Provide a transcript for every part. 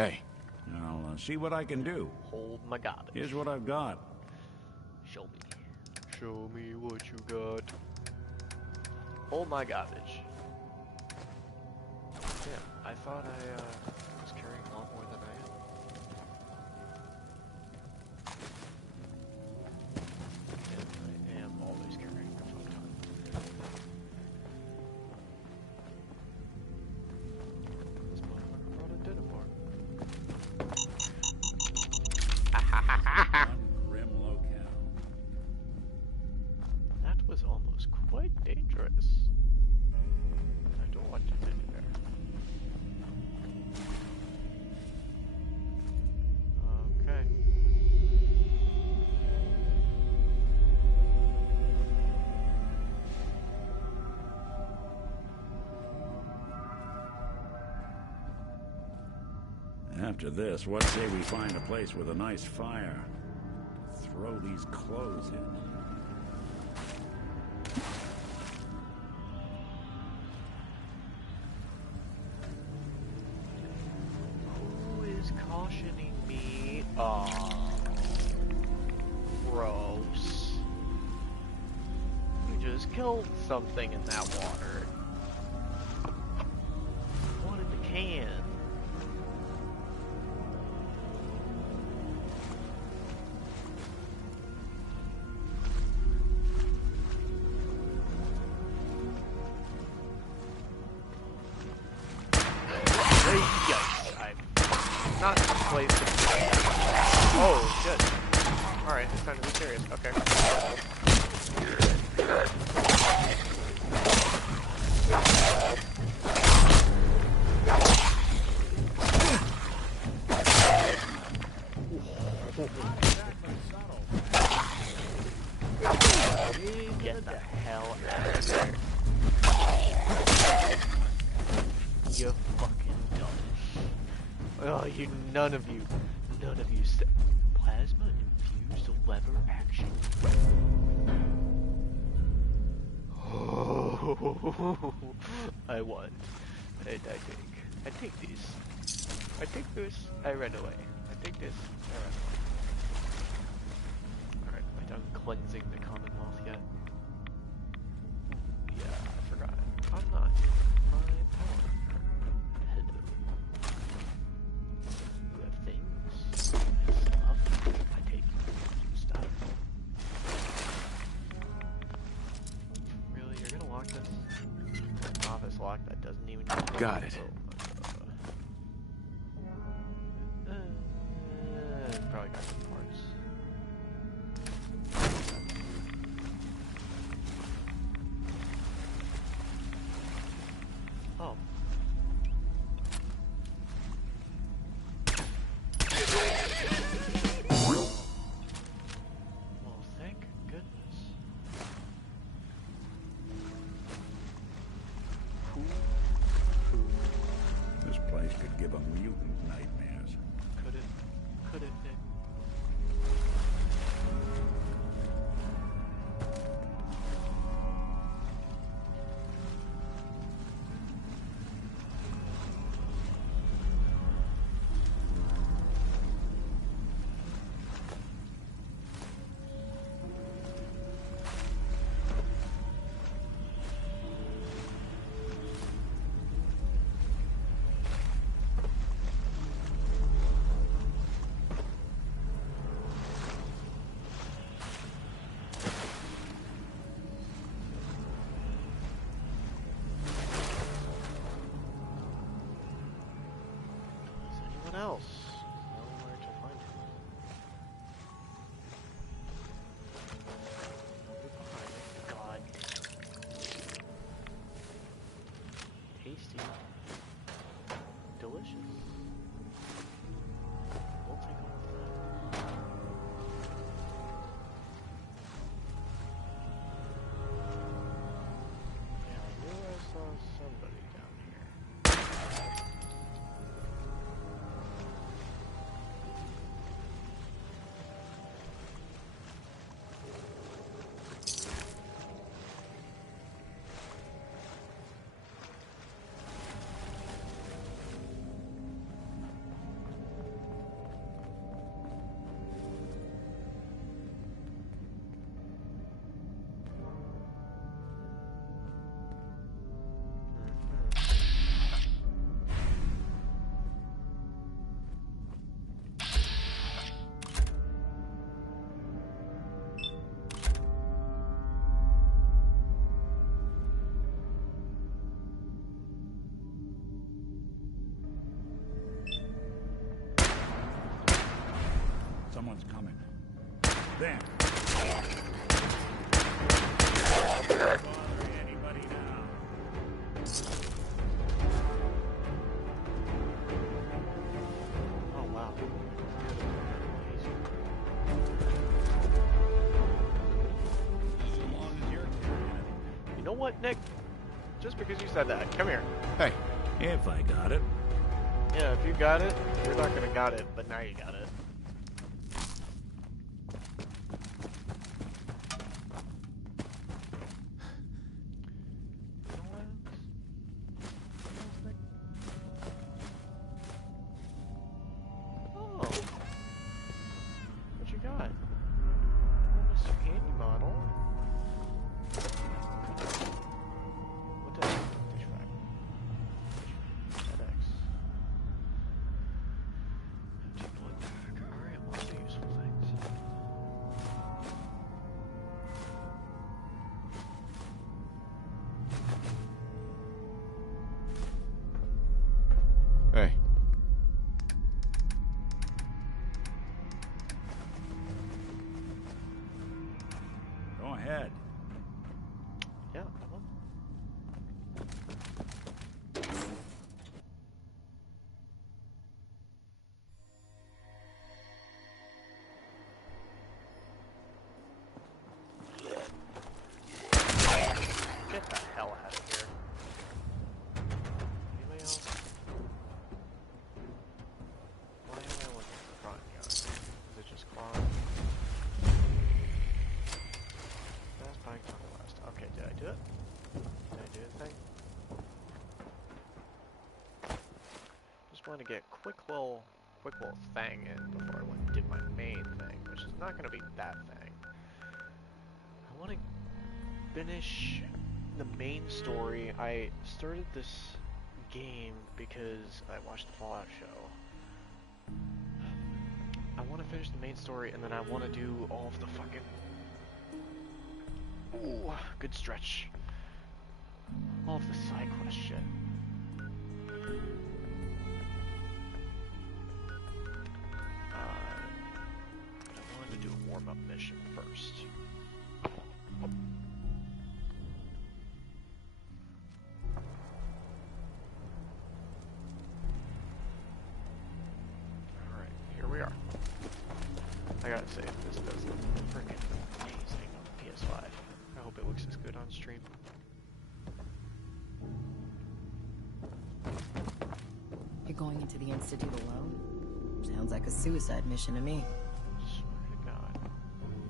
Hey, I'll see what I can do. Hold my garbage. Here's what I've got. Show me. Show me what you got. Hold my garbage. Yeah, I thought I was carrying a lot more than I am. And I am always carrying a fuck ton. This motherfucker brought a dinner bar. Grim locale. That was almost quite dangerous. I don't want to do there. Okay. After this, what say we find a place with a nice fire? Throw these clothes in. Who is cautioning me? Oh, gross. You just killed something in that water. I wanted the can. Not place. Oh, shit. Alright, it's time to be serious. Okay. Get the hell out of there. You fucking dumb. Oh, none of you said plasma infused lever action. Oh, I won. And I take these. I take this, I ran away. I take this, I ran away. Alright, am I done cleansing the Commonwealth yet? Yeah, I forgot. I'm not in my power. Hello. You have things. Stuff. I take stuff. Really? You're gonna lock this? Office lock that doesn't even Got it. Probably got some parts. Oh. Well, thank goodness. This place could give a mutant nightmares. Could it, Nick? Someone's coming. There. Bothering anybody now? Oh wow. So long as you're carrying it. You know what, Nick? Just because you said that, come here. Hey, if I got it. Yeah, if you got it, you're not gonna got it, but now you got it. You know what? Oh, what you got? Oh, Mr. Candy Model. What the heck? Douchebag. FedEx. Empty blood bag. Alright, what's the useful things? Hey. Go ahead. Yeah, that one. Get the hell out of here. Anybody else? Why am I looking for front gun? Is it just Claude? Fast bike on the west. Okay, did I do it? Did I do the thing? Just want to get quick little thing in before I went and did my main thing, which is not going to be that thing. I want to finish the main story. I started this game because I watched the Fallout show. I want to finish the main story and then I want to do all of the fucking... Ooh, good stretch. All of the side quest shit. But I wanted to do a warm-up mission first. Alright, here we are. I gotta say, this does look freaking amazing on the PS5. I hope it looks as good on stream. You're going into the Institute alone? Sounds like a suicide mission to me. Swear to God.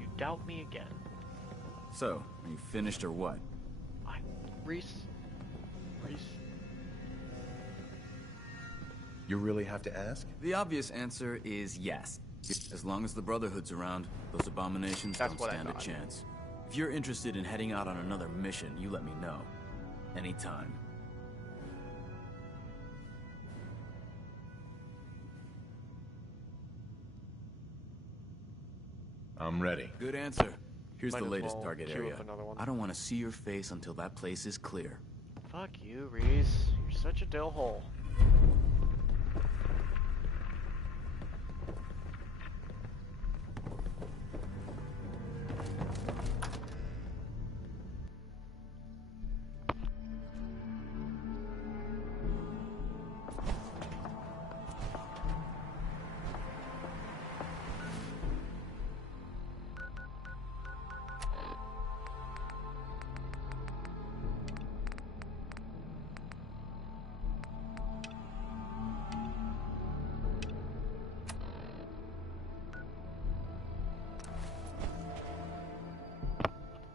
You doubt me again. So, are you finished or what? Reese. You really have to ask? The obvious answer is yes. As long as the Brotherhood's around, those abominations That's don't what I stand a thought. chance. If you're interested in heading out on another mission, you let me know. Anytime. I'm ready. Good answer. Here's Might the as latest well target queue area. up another one. I don't want to see your face until that place is clear. Fuck you, Reese. You're such a dill hole.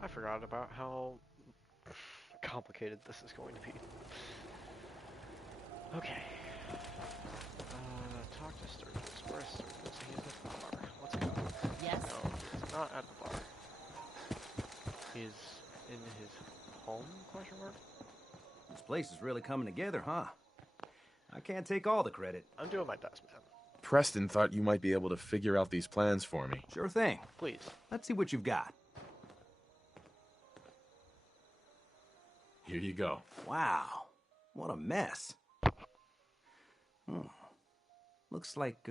I forgot about how complicated this is going to be. Okay. Talk to Sturgis. Where's Sturgis? He's at the bar. Let's go. Yes? No, he's not at the bar. He's in his home, question mark? This place is really coming together, huh? I can't take all the credit. I'm doing my best, man. Preston thought you might be able to figure out these plans for me. Sure thing. Please. Let's see what you've got. Here you go. Wow. What a mess. Hmm. Looks like,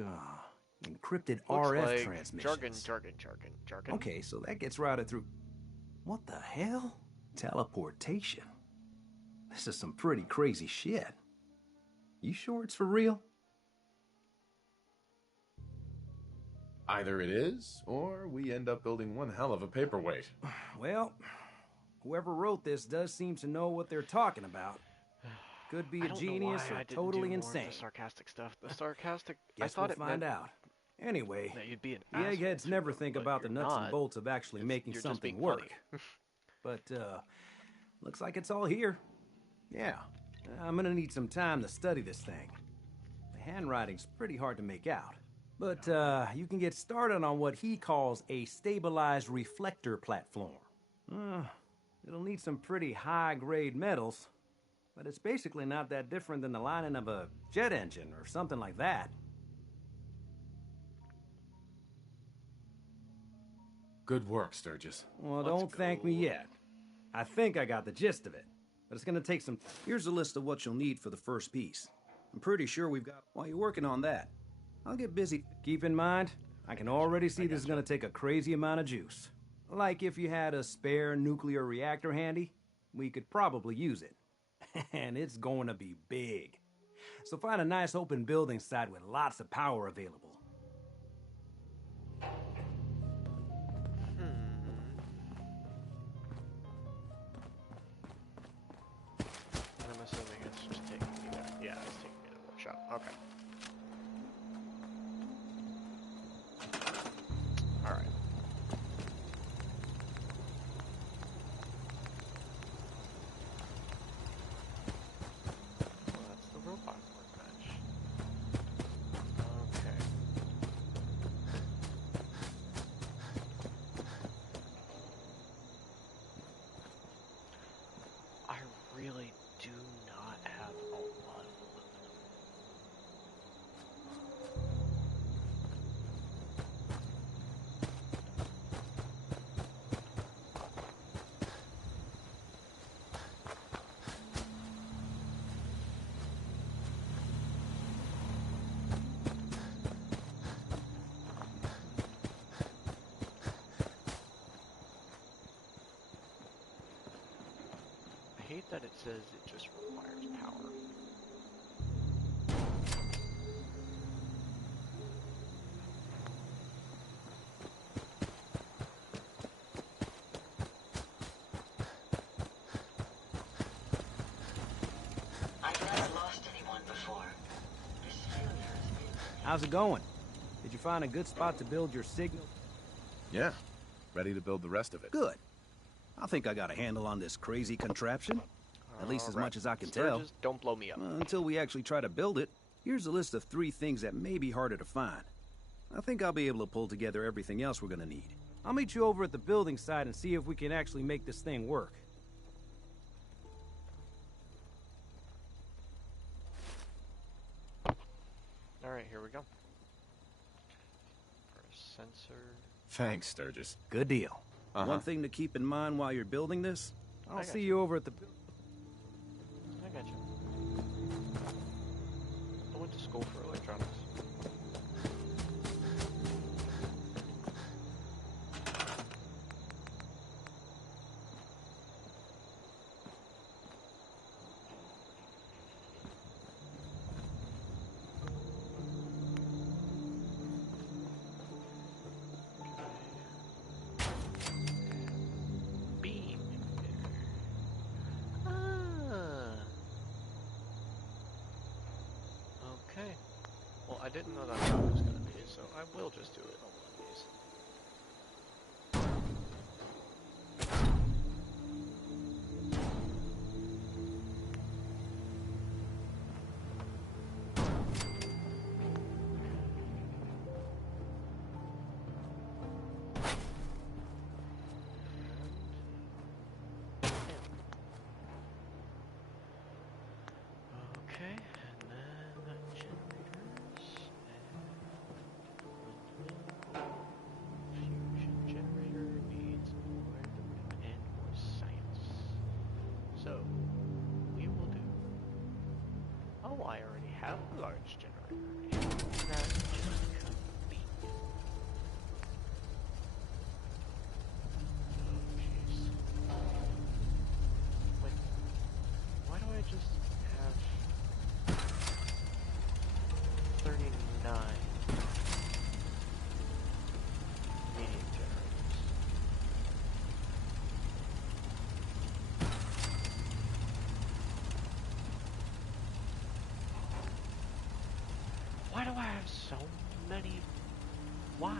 Encrypted Looks RF like transmissions. jargon. Okay, so that gets routed through... What the hell? Teleportation. This is some pretty crazy shit. You sure it's for real? Either it is, or we end up building one hell of a paperweight. Well, whoever wrote this does seem to know what they're talking about. Could be I a don't genius know why or I didn't totally do more of insane. the sarcastic stuff. The sarcastic. I Guess thought we'll it find meant out. Anyway, that you'd be an the asshole eggheads to never them, think but about the you're nuts and not. bolts of actually making You're just something being work. funny. But, looks like it's all here. Yeah, I'm gonna need some time to study this thing. The handwriting's pretty hard to make out. But, you can get started on what he calls a stabilized reflector platform. It'll need some pretty high-grade metals, but it's basically not that different than the lining of a jet engine or something like that. Good work, Sturgis. Well, Let's don't thank me go. yet. I think I got the gist of it, but it's gonna take some... Here's a list of what you'll need for the first piece. I'm pretty sure we've got... While you're working on that, I'll get busy. Keep in mind, I can already see this is gonna take a crazy amount of juice. Like if you had a spare nuclear reactor handy, we could probably use it. And it's going to be big. So find a nice open building site with lots of power available. And I'm assuming it's just taking me there. Yeah, it's taking me to the workshop. Okay. Alright. Well, that's the robot workbench. Okay. I really do not have a lot of aluminum. I hate that it says it just requires power. I've never lost anyone before. This failure has been... How's it going? Did you find a good spot to build your signal? Yeah, ready to build the rest of it. Good. I think I got a handle on this crazy contraption. At least as Alright. much as I can tell. Sturgis, don't blow me up. Until we actually try to build it, here's a list of 3 things that may be harder to find. I think I'll be able to pull together everything else we're gonna need. I'll meet you over at the building site and see if we can actually make this thing work. Alright, here we go. For a sensor. Thanks, Sturgis. Good deal. One thing to keep in mind while you're building this, I'll got see you over at the... I got you. I went to school for electronics. Beam emitter. Ah. Okay. Well, I didn't know that's how it was going to be, so I will just do it on one of these. Okay, and then generators and have so many? Why?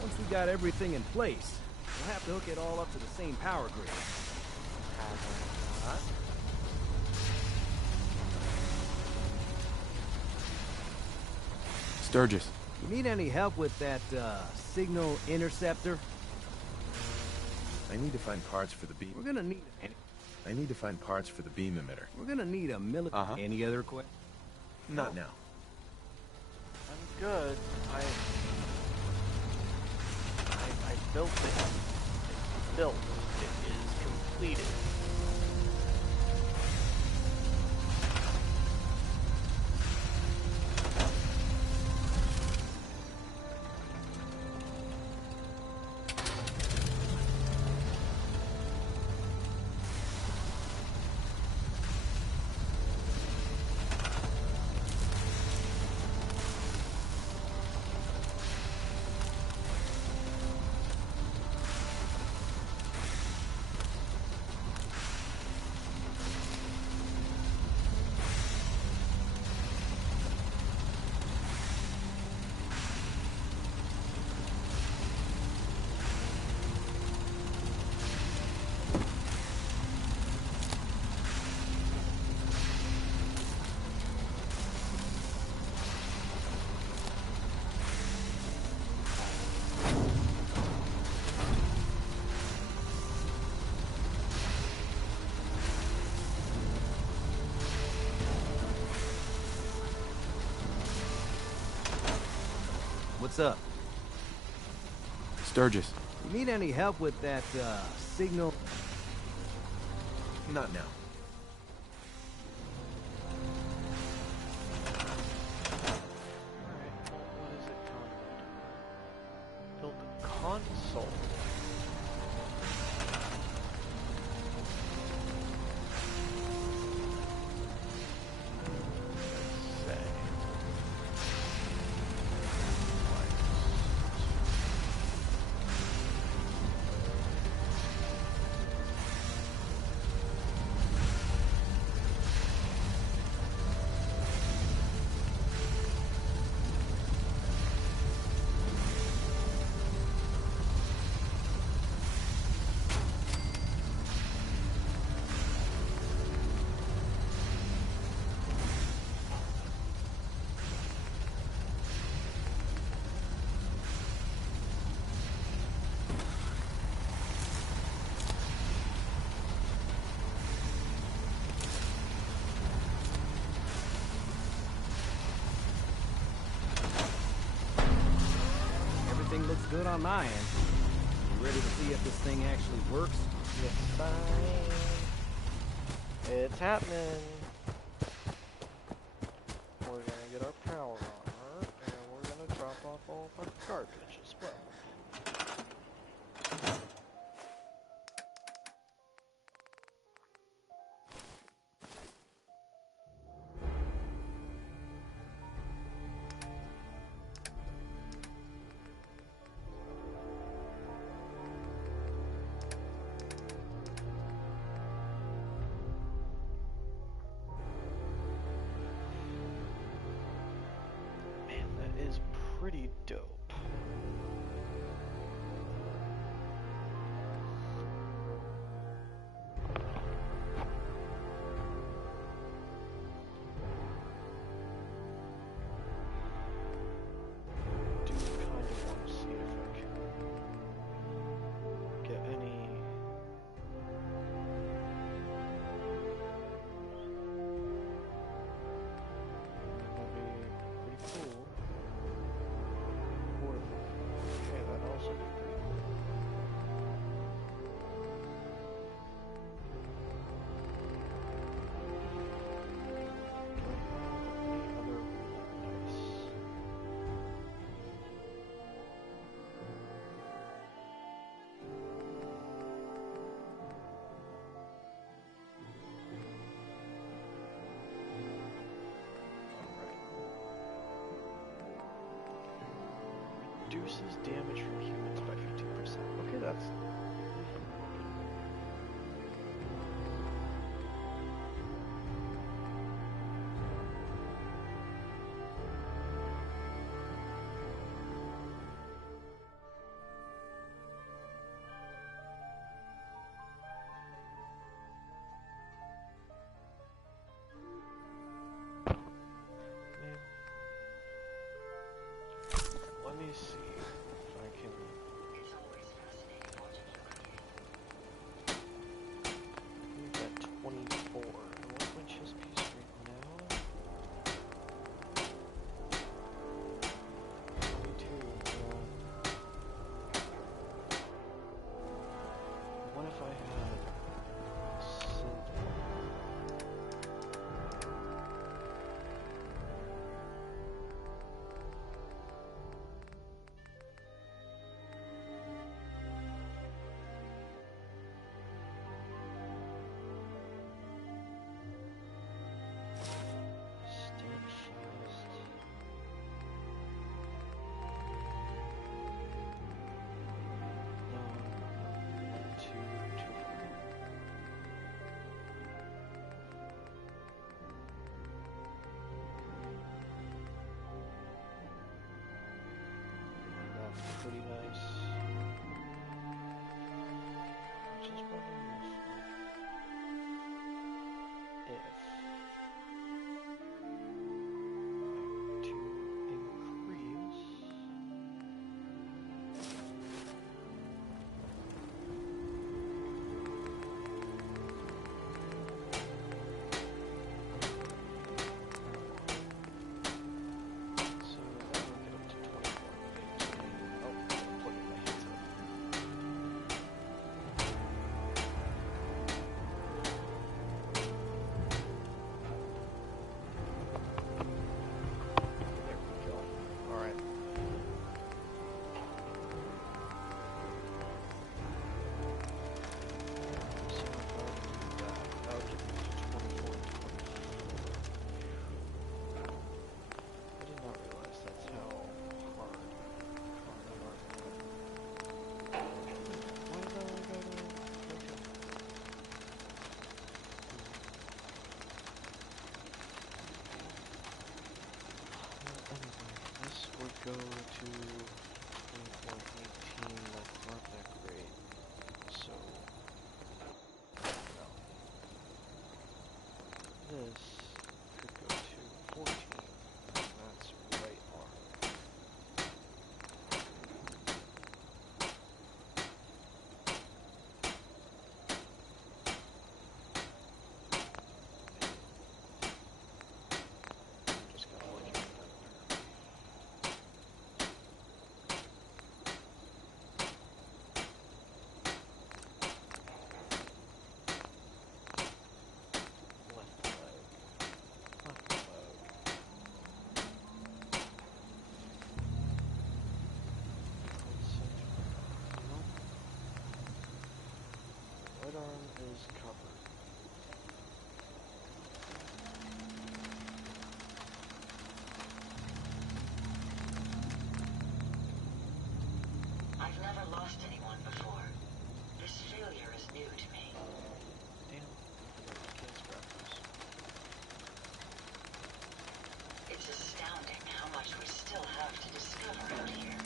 Once we got everything in place, we'll have to hook it all up to the same power grid. Have Sturgis. You need any help with that, signal interceptor? I need to find parts for the beam. We're gonna need... I need to find parts for the beam emitter. We're gonna need a military... Any other questions? Not now. I'm good. I built it. It's built. It is completed. What's up? Sturgis. You need any help with that, signal... Not now. Alright, well, what is it done? Build a console. Let's say. Everything looks good on my end. You ready to see if this thing actually works? Yes, I am. It's happening. We're gonna get our power on her, and we're gonna drop off all of our garbage as well. Man, that is pretty dope. Do kind of want to see if I can get any Reduces damage from humans by 15%. Okay, that's... Let me see if I can... It's always fascinating watching you create. We've got 24. And what's my chess piece right now? 22. What if I had Cinder? That's pretty nice. Just wondering if to increase. So that will get up to 24. Oh, I'm plugging my hands up. There we go. Alright. So if I do that, that would get me to 24 and 24. I did not realize that's how hard they are. Why is that only got a... Okay. Anyway, this would go to 24.18, that's not that great. So, no. This could go to 14, and that's right on. I'm just gonna look at that. Left leg. Left leg. Nope. Right arm is covered. I've never lost anyone before. This failure is new to me. Damn. Kill scrappers. It's astounding how much we still have to discover out here.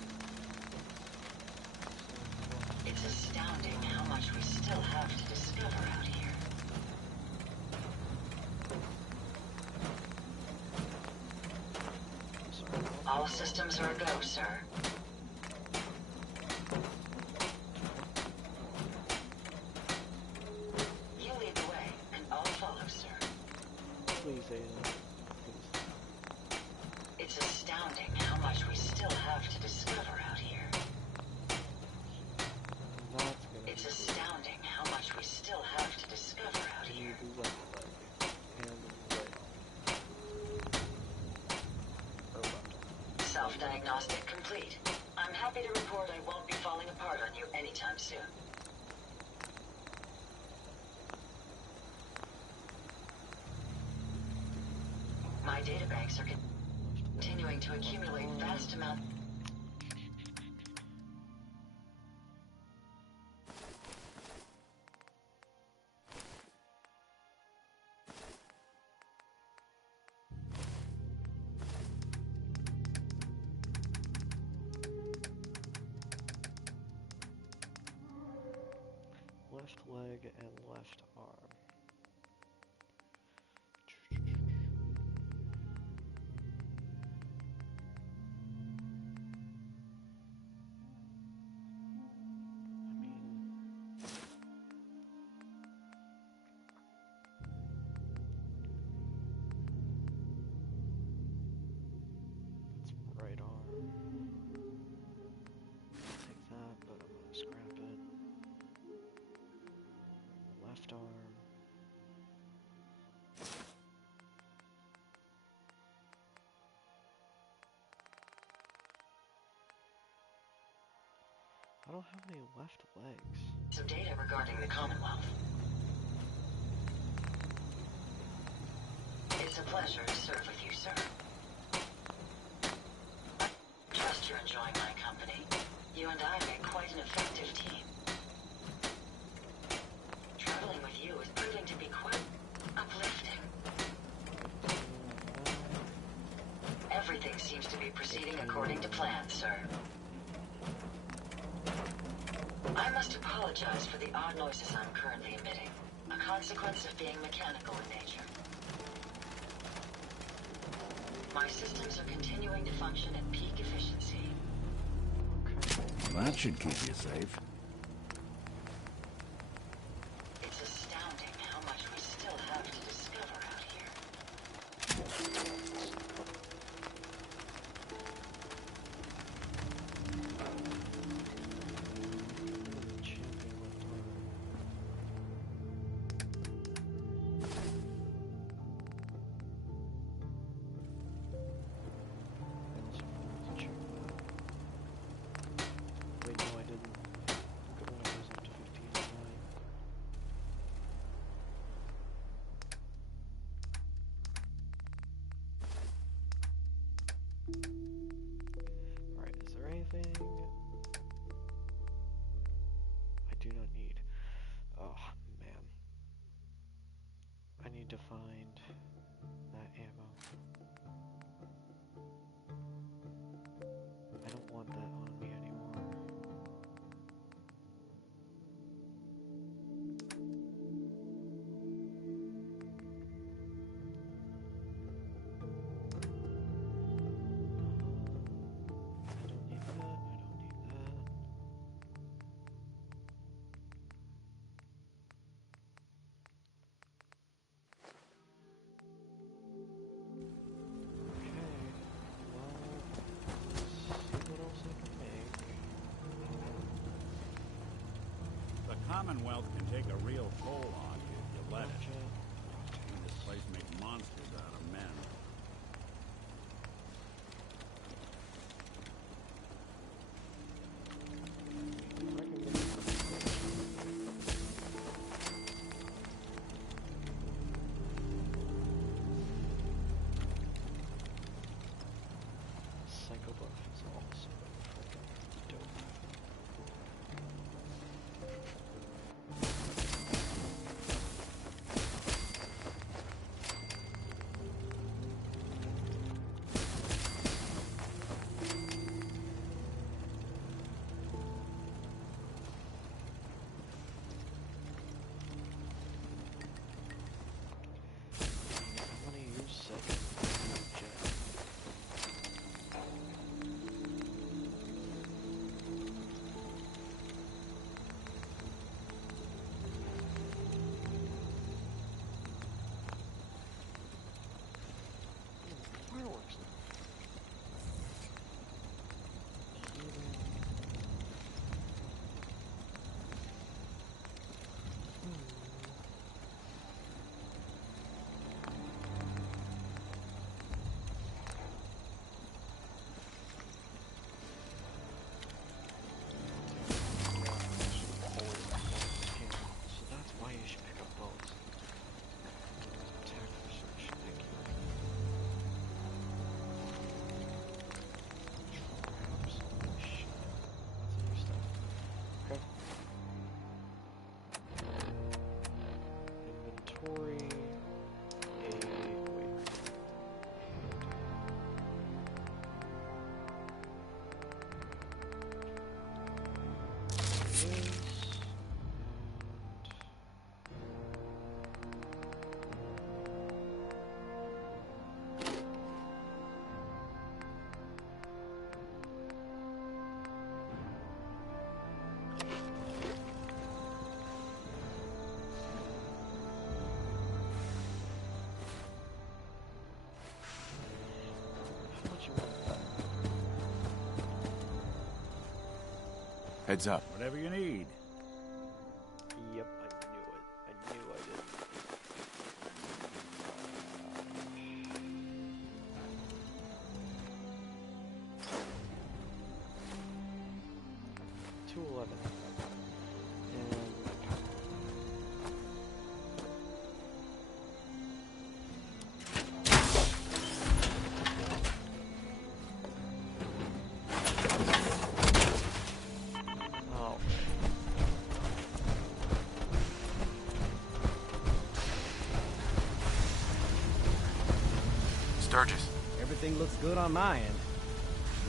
It's astounding how much we still have to discover out here. Sorry. All systems are a go, sir. You lead the way, and I'll follow, sir. Please, Aiden. Please. It's astounding how much we still have to discover out here. That's gonna It's be astounding how much we still have to discover out cool. You here. do left leg. And right arm. Or left arm. Self-diagnostic complete. I'm happy to report I won't be falling apart on you anytime soon. My databanks are continuing to accumulate vast amounts. leg and left arm. I mean, that's right arm. Take that, but I'm gonna scrap it. Left arm. I don't have any left legs. Some data regarding the Commonwealth. It's a pleasure to serve with you, sir. Trust you're enjoying my company. You and I make quite an effective team. Traveling with you is proving to be quite uplifting. Everything seems to be proceeding according to plan, sir. I must apologize for the odd noises I'm currently emitting, a consequence of being mechanical in nature. My systems are continuing to function at peak efficiency. Well, that should keep you safe. It's astounding how much we still have to discover out here. Champion left arm. I also forgot to check that. Wait, no, I didn't. Good one goes up to 15 and 9. Alright, is there anything I do not need? Oh, man. I need to find that ammo. I don't want that on me anymore. I don't need that. I don't need that. Okay, well, let's see what else I can make. The Commonwealth can take a real toll on you if you let it. Gotcha. This place makes monsters out of men. If I can get Psycho Buff is also freaking dope. I'm gonna use second jet. Heads up. Whatever you need. Yep, I knew it. I knew I did. $211. Oh. Sturgis. Everything looks good on my end.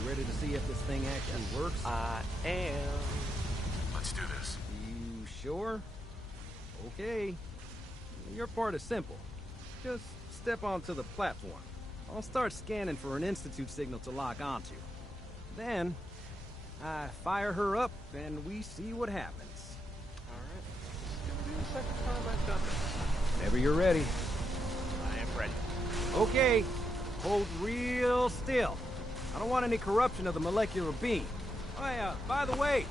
You ready to see if this thing actually works? I am. Let's do this. You sure? Okay. Your part is simple. Just step onto the platform. I'll start scanning for an Institute signal to lock onto. Then, I fire her up and we see what happens. Alright. This is gonna be the second time I've done this. Whenever you're ready. I am ready. Okay. Hold real still. I don't want any corruption of the molecular beam. Oh yeah, by the way,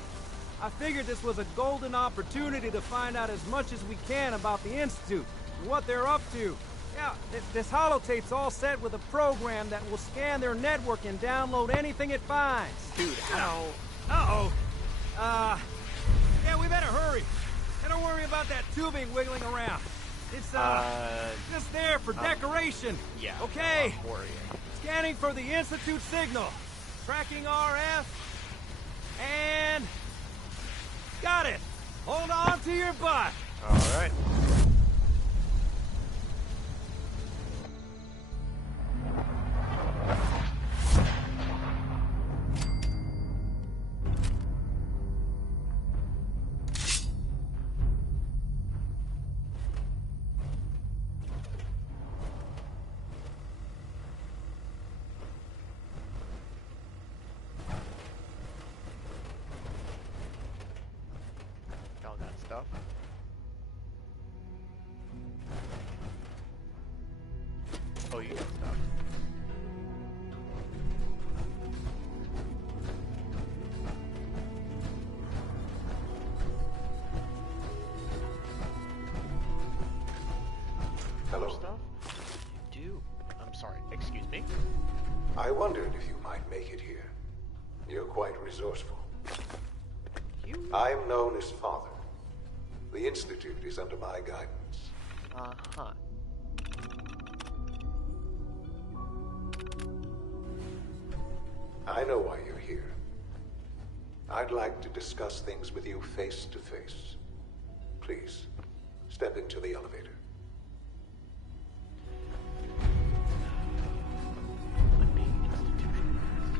I figured this was a golden opportunity to find out as much as we can about the Institute and what they're up to. Yeah, this holotape's all set with a program that will scan their network and download anything it finds. Dude, how? Uh-oh. Yeah, we better hurry. And don't worry about that tubing wiggling around. It's, just there for decoration. Yeah. Okay. I'm worrying. Scanning for the Institute signal. Tracking RF. And... got it. Hold on to your butt. Alright. All that stuff. Oh, you got stuff. Hello. Stuff? You do. I'm sorry. Excuse me. I wondered if you might make it here. You're quite resourceful. You? I'm known as Father. The Institute is under my guidance. Uh-huh. I know why you're here. I'd like to discuss things with you face to face. Please, step into the elevator. I'm being institutionalized.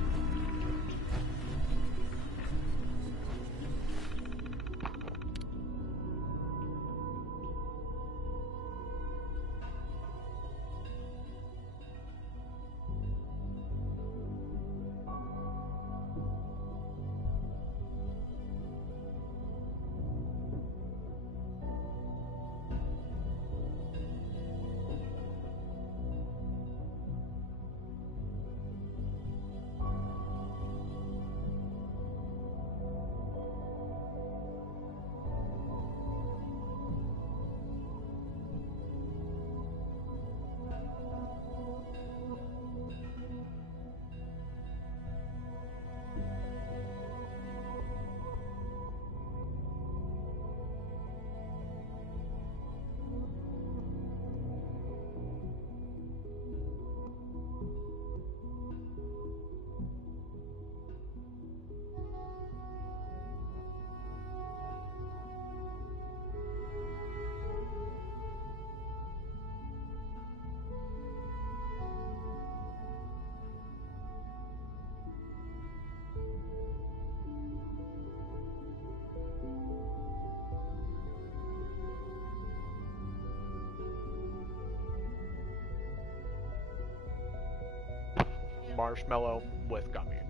Marshmallow with gummy.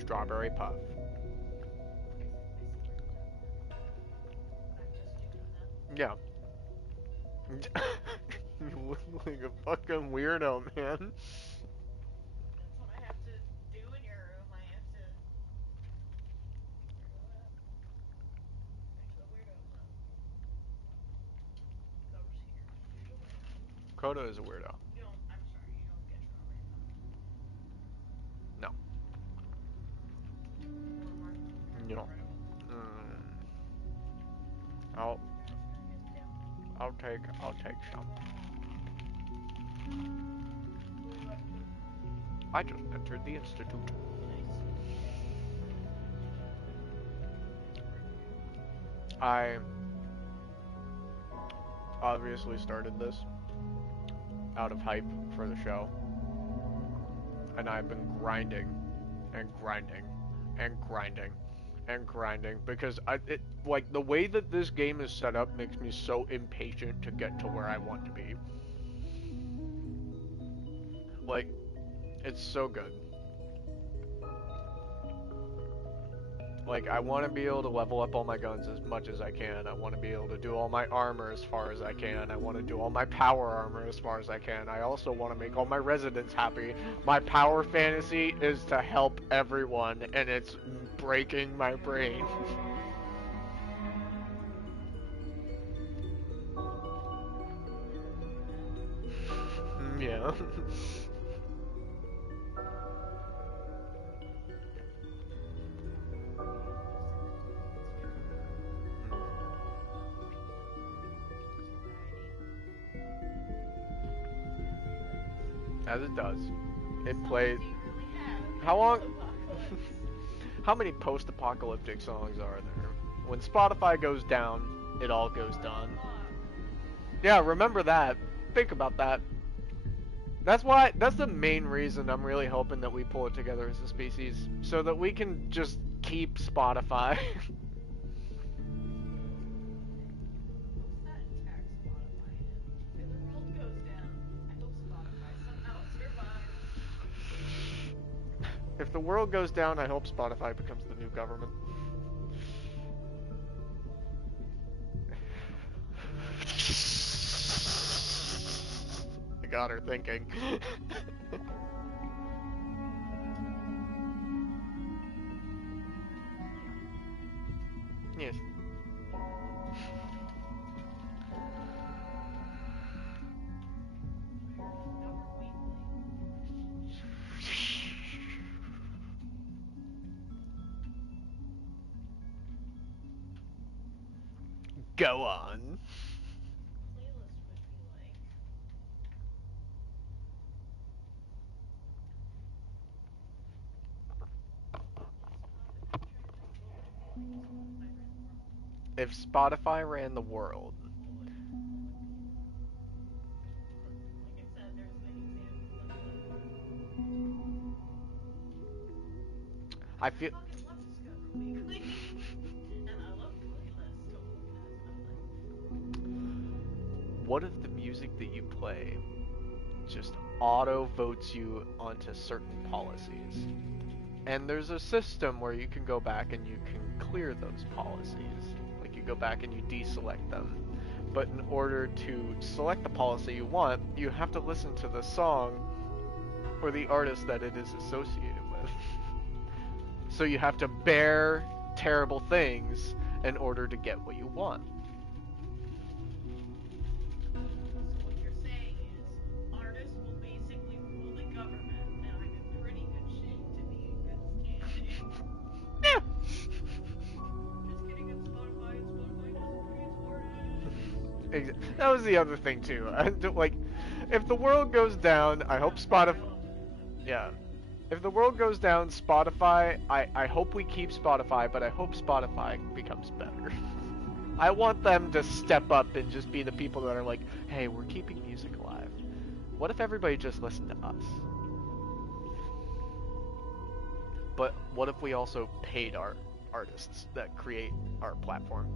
Strawberry puff. Yeah. You look like a fucking weirdo, man. That's what I have to do in your room. I have to... Coda is a weirdo. No. No. I'll take some. I just entered the institute. I obviously started this out of hype for the show, and I've been grinding and grinding and grinding and grinding because like the way that this game is set up makes me so impatient to get to where I want to be. Like, it's so good. Like, I want to be able to level up all my guns as much as I can. I want to be able to do all my armor as far as I can. I want to do all my power armor as far as I can. I also want to make all my residents happy. My power fantasy is to help everyone, and it's breaking my brain. Yeah. As it does. It plays. How long? How many post-apocalyptic songs are there? When Spotify goes down, it all goes down. Yeah, remember that. Think about that. That's the main reason I'm really hoping that we pull it together as a species, so that we can just keep Spotify. If the world goes down, I hope Spotify becomes the new government. I got her thinking. Yes. Go on. If Spotify ran the world. I feel. What if the music that you play just auto votes you onto certain policies? And there's a system where you can go back and you can clear those policies. Like, you go back and you deselect them. But in order to select the policy you want, you have to listen to the song or the artist that it is associated with. So you have to bear terrible things in order to get what you want. That was the other thing too. Like, if the world goes down, I hope Spotify. Yeah. If the world goes down, Spotify. I hope we keep Spotify, but I hope Spotify becomes better. I want them to step up and just be the people that are like, hey, we're keeping music alive. What if everybody just listened to us? But what if we also paid our artists that create our platform?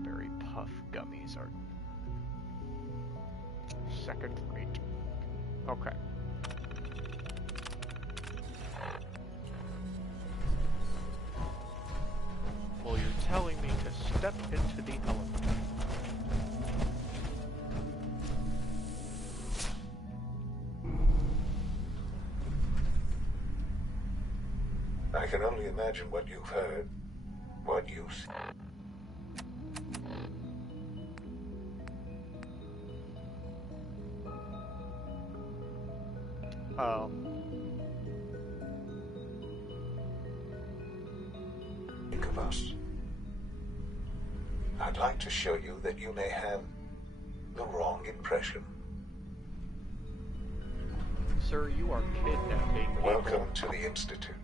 strawberry puff gummies are second rate. Okay. Well, you're telling me to step into the element. I can only imagine what you've heard, what you see. Think of us. I'd like to show you that you may have the wrong impression. Sir, you are kidnapping people. Welcome to the Institute.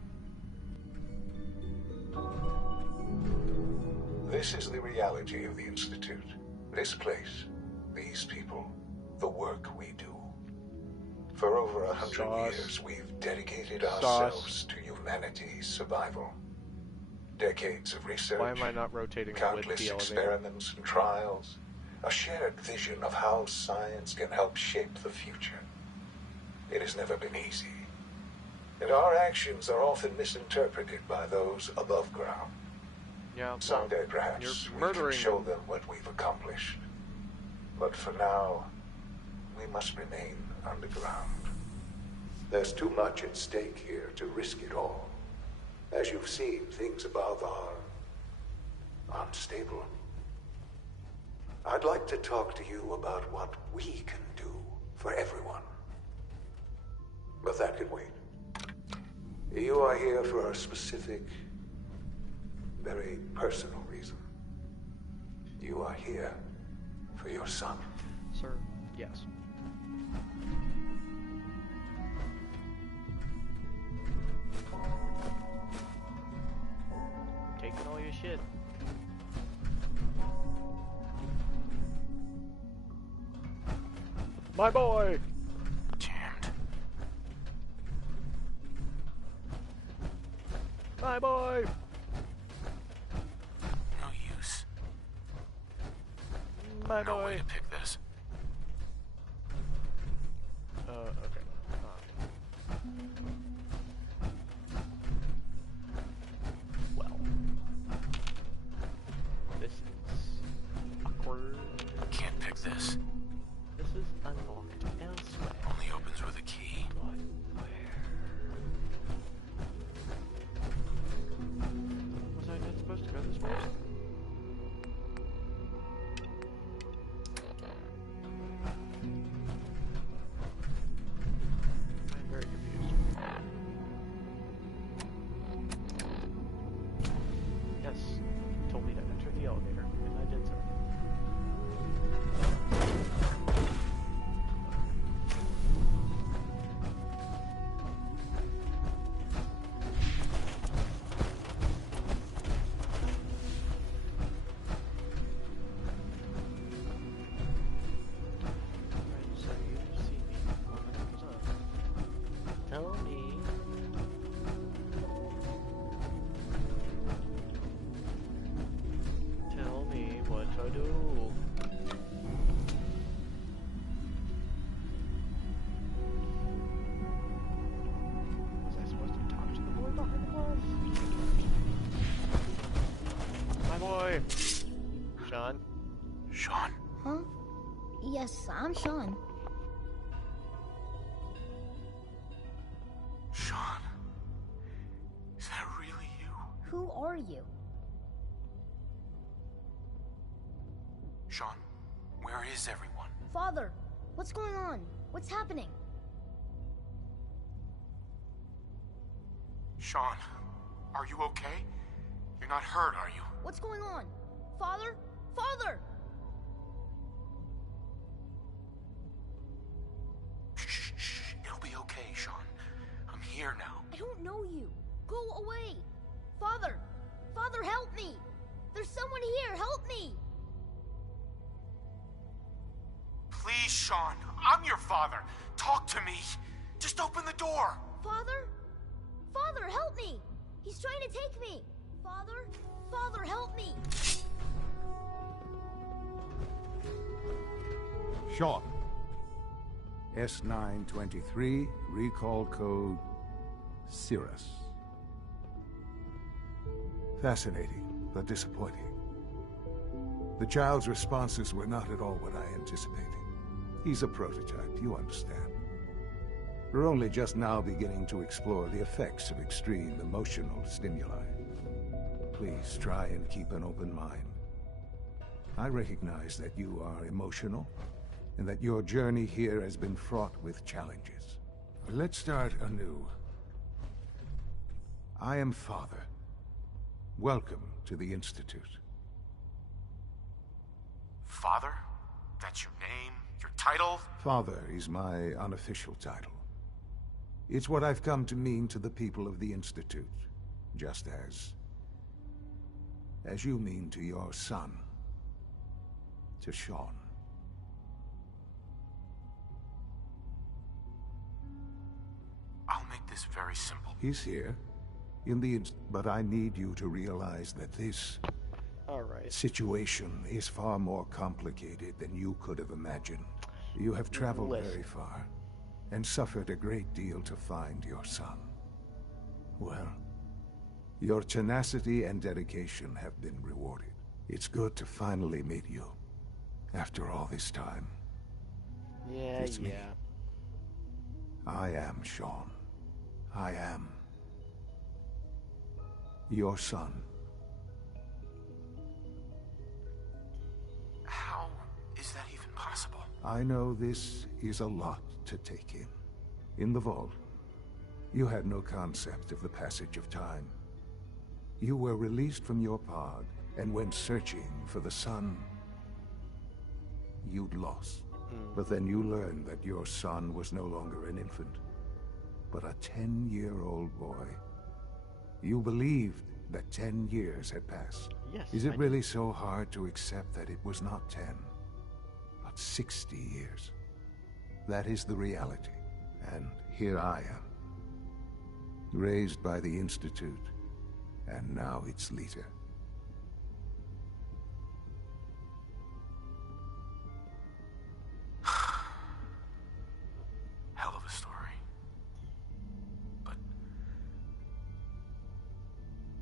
This is the reality of the Institute. This place, these people, the work we do. For over 100 years, we've dedicated ourselves to humanity's survival. Decades of research, Why am I not rotating with countless the elevator? experiments and trials, a shared vision of how science can help shape the future. It has never been easy, and our actions are often misinterpreted by those above ground. Yeah, well, Someday, perhaps, you're we murdering can show them what we've accomplished. But for now, we must remain underground. There's too much at stake here to risk it all. As you've seen, things above are unstable. I'd like to talk to you about what we can do for everyone. But that can wait. You are here for a specific, very personal reason. You are here for your son. Sir, yes. Taking all your shit. My boy! Damned. My boy! No use. My No way boy! to pick this. Okay. Well. This is awkward. Can't pick this. This is unlocked elsewhere. Only opens with a key. But where? Was I not supposed to go this way? I'm very confused. Yes, you told me to enter the elevator, and I did so. Right, so you see me 100%. Tell me. Tell me what to do. Was I supposed to talk to the boy behind the glass? My boy! Sean? Sean. Huh? Yes, I'm Sean. Sean. Is that really you? Who are you? Sean, where is everyone? Father, what's going on? What's happening? Sean, are you okay? You're not hurt, are you? What's going on? Father? Father! Shh, shh. It'll be okay, Sean. I'm here now. I don't know you. Go away. Father! Father, help me! There's someone here. Help me! Please, Sean. I'm your father. Talk to me. Just open the door. Father? Father, help me! He's trying to take me! Father? Father, help me! Sean. S923, recall code Cirrus. Fascinating, but disappointing. The child's responses were not at all what I anticipated. He's a prototype, you understand. We're only just now beginning to explore the effects of extreme emotional stimuli. Please try and keep an open mind. I recognize that you are emotional, and that your journey here has been fraught with challenges. Let's start anew. I am Father. Welcome to the Institute. Father? That's your name? Your title? Father is my unofficial title. It's what I've come to mean to the people of the Institute, just as you mean to your son, to Sean. I'll make this very simple. He's here, but I need you to realize that this Alright. situation is far more complicated than you could have imagined. You have traveled very far, and suffered a great deal to find your son. Well, your tenacity and dedication have been rewarded. It's good to finally meet you, after all this time. Yeah, It's me. yeah. I am Sean. I am your son. How is that even possible? I know this is a lot to take in. In the vault, you had no concept of the passage of time. You were released from your pod and went searching for the son you'd lost. But then you learned that your son was no longer an infant, but a 10-year-old boy. You believed that 10 years had passed. Yes, Is it I really so hard to accept that it was not 10, but 60 years? That is the reality. And here I am, raised by the Institute, and now its leader. Hell of a story. But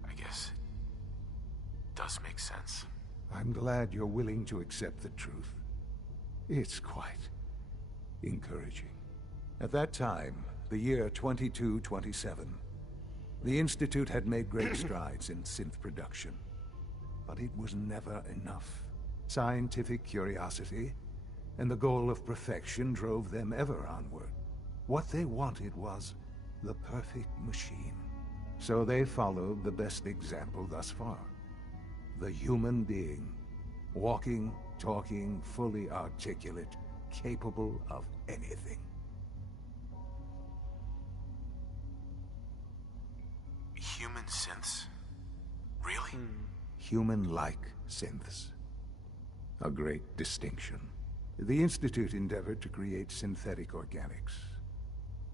I guess it does make sense. I'm glad you're willing to accept the truth. It's quite encouraging. At that time, the year 2227, the Institute had made great strides in synth production. But it was never enough. Scientific curiosity and the goal of perfection drove them ever onward. What they wanted was the perfect machine. So they followed the best example thus far. The human being. Walking, talking, fully articulate, capable of anything. Human synths? Really? Human-like synths. A great distinction. The Institute endeavored to create synthetic organics.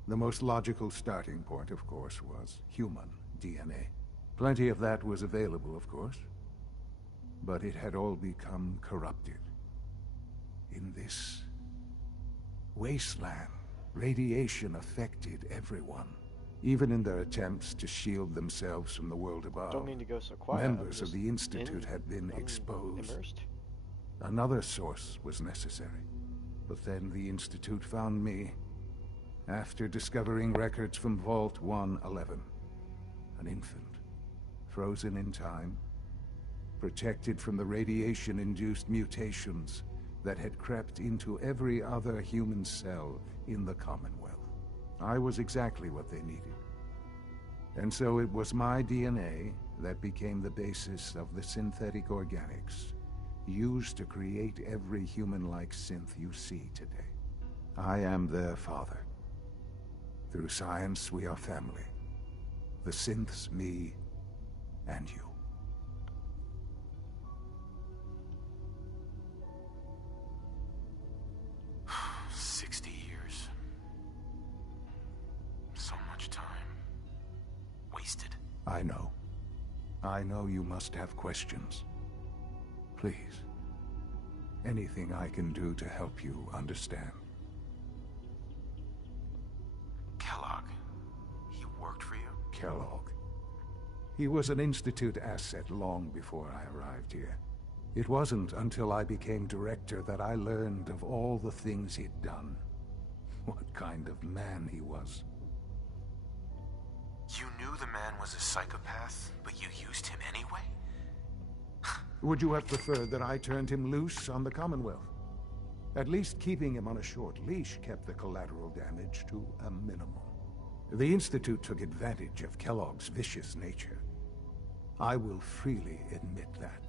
The most logical starting point, of course, was human DNA. Plenty of that was available, of course. But it had all become corrupted. In this wasteland, radiation affected everyone. Even in their attempts to shield themselves from the world above, Don't mean to go so quiet. members of the Institute had been exposed. Immersed. Another source was necessary. But then the Institute found me, after discovering records from Vault 111. An infant, frozen in time, protected from the radiation-induced mutations that had crept into every other human cell in the Commonwealth. I was exactly what they needed. And so it was my DNA that became the basis of the synthetic organics used to create every human-like synth you see today. I am their father. Through science, we are family. The synths, me, and you. I know. I know you must have questions. Please, anything I can do to help you understand. Kellogg. He worked for you? Kellogg. He was an Institute asset long before I arrived here. It wasn't until I became director that I learned of all the things he'd done. What kind of man he was. You knew the man was a psychopath, but you used him anyway? Would you have preferred that I turned him loose on the Commonwealth? At least keeping him on a short leash kept the collateral damage to a minimum. The Institute took advantage of Kellogg's vicious nature. I will freely admit that.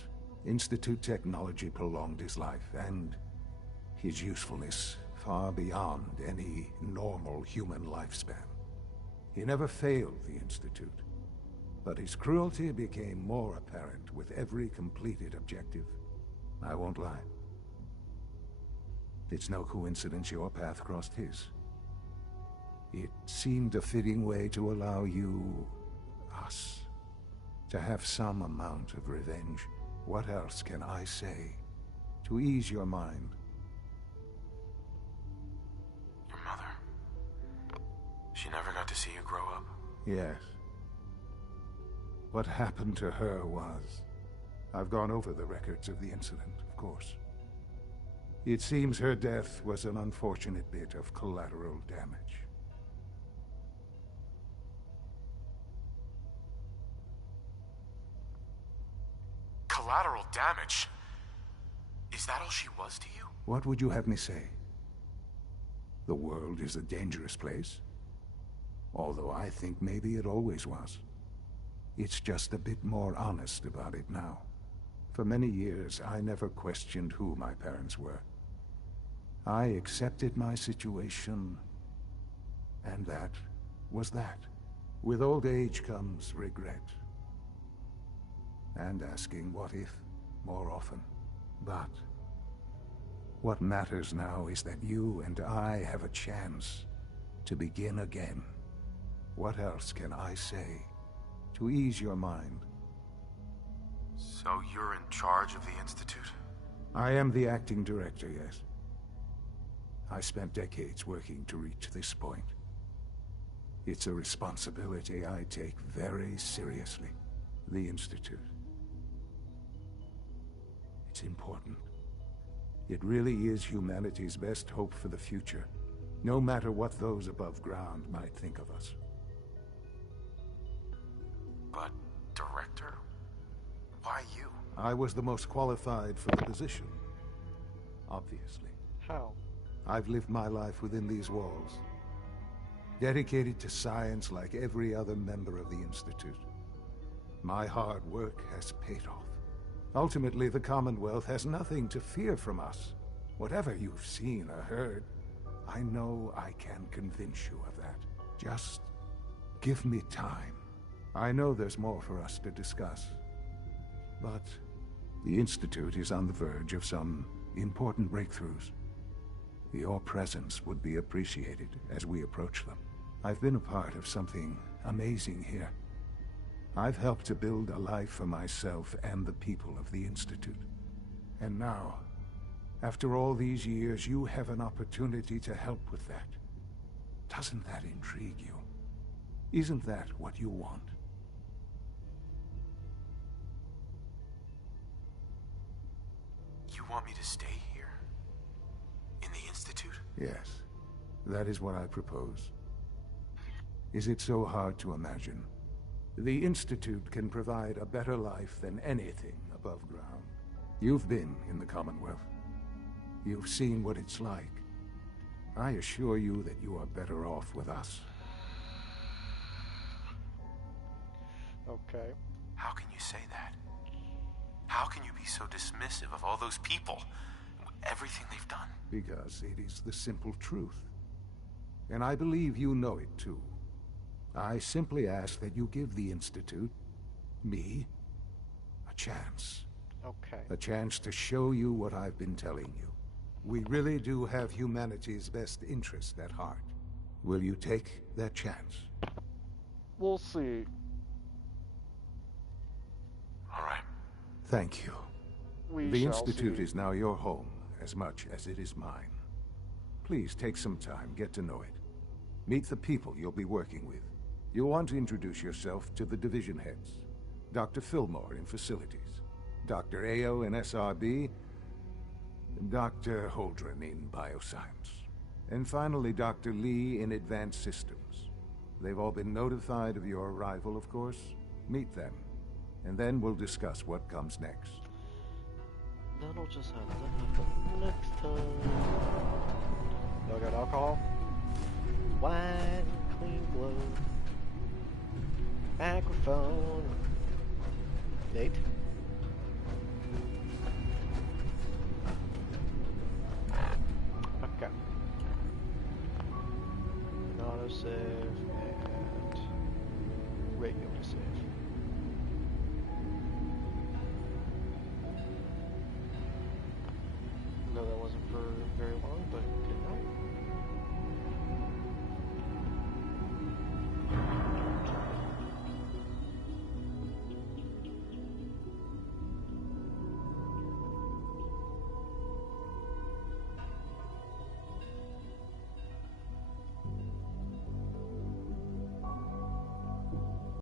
Institute technology prolonged his life, and his usefulness far beyond any normal human lifespan. He never failed the Institute, but his cruelty became more apparent with every completed objective. I won't lie. It's no coincidence your path crossed his. It seemed a fitting way to allow you, us, to have some amount of revenge. What else can I say to ease your mind? Your mother. She never got to see you grow up? Yes. What happened to her was... I've gone over the records of the incident, of course. It seems her death was an unfortunate bit of collateral damage. Collateral damage? Is that all she was to you? What would you have me say? The world is a dangerous place. Although I think maybe it always was. It's just a bit more honest about it now. For many years, I never questioned who my parents were. I accepted my situation, and that was that. With old age comes regret. And asking what if more often. But what matters now is that you and I have a chance to begin again. What else can I say to ease your mind? So you're in charge of the Institute? I am the acting director, yes. I spent decades working to reach this point. It's a responsibility I take very seriously. The Institute. It's important. It really is humanity's best hope for the future, no matter what those above ground might think of us. But, director? Why you? I was the most qualified for the position. Obviously. How? I've lived my life within these walls. Dedicated to science like every other member of the Institute. My hard work has paid off. Ultimately, the Commonwealth has nothing to fear from us. Whatever you've seen or heard, I know I can convince you of that. Just give me time. I know there's more for us to discuss. But the Institute is on the verge of some important breakthroughs. Your presence would be appreciated as we approach them. I've been a part of something amazing here. I've helped to build a life for myself and the people of the Institute. And now, after all these years, you have an opportunity to help with that. Doesn't that intrigue you? Isn't that what you want? You want me to stay here? In the Institute? Yes, that is what I propose. Is it so hard to imagine? The Institute can provide a better life than anything above ground. You've been in the Commonwealth. You've seen what it's like. I assure you that you are better off with us. Okay. How can you say that? How can you be so dismissive of all those people? Everything they've done? Because it is the simple truth. And I believe you know it too. I simply ask that you give the Institute, me, a chance. Okay. A chance to show you what I've been telling you. We really do have humanity's best interest at heart. Will you take that chance? We'll see. All right. Thank you. We The shall Institute see. is now your home, as much as it is mine. Please take some time, get to know it. Meet the people you'll be working with. You'll want to introduce yourself to the division heads. Dr. Fillmore in Facilities, Dr. Ayo in SRB, Dr. Holdren in Bioscience, and finally Dr. Lee in Advanced Systems. They've all been notified of your arrival, of course. Meet them, and then we'll discuss what comes next. That'll just have to happen next time. Y'all got alcohol? Wine, clean glow. Microphone. Nate?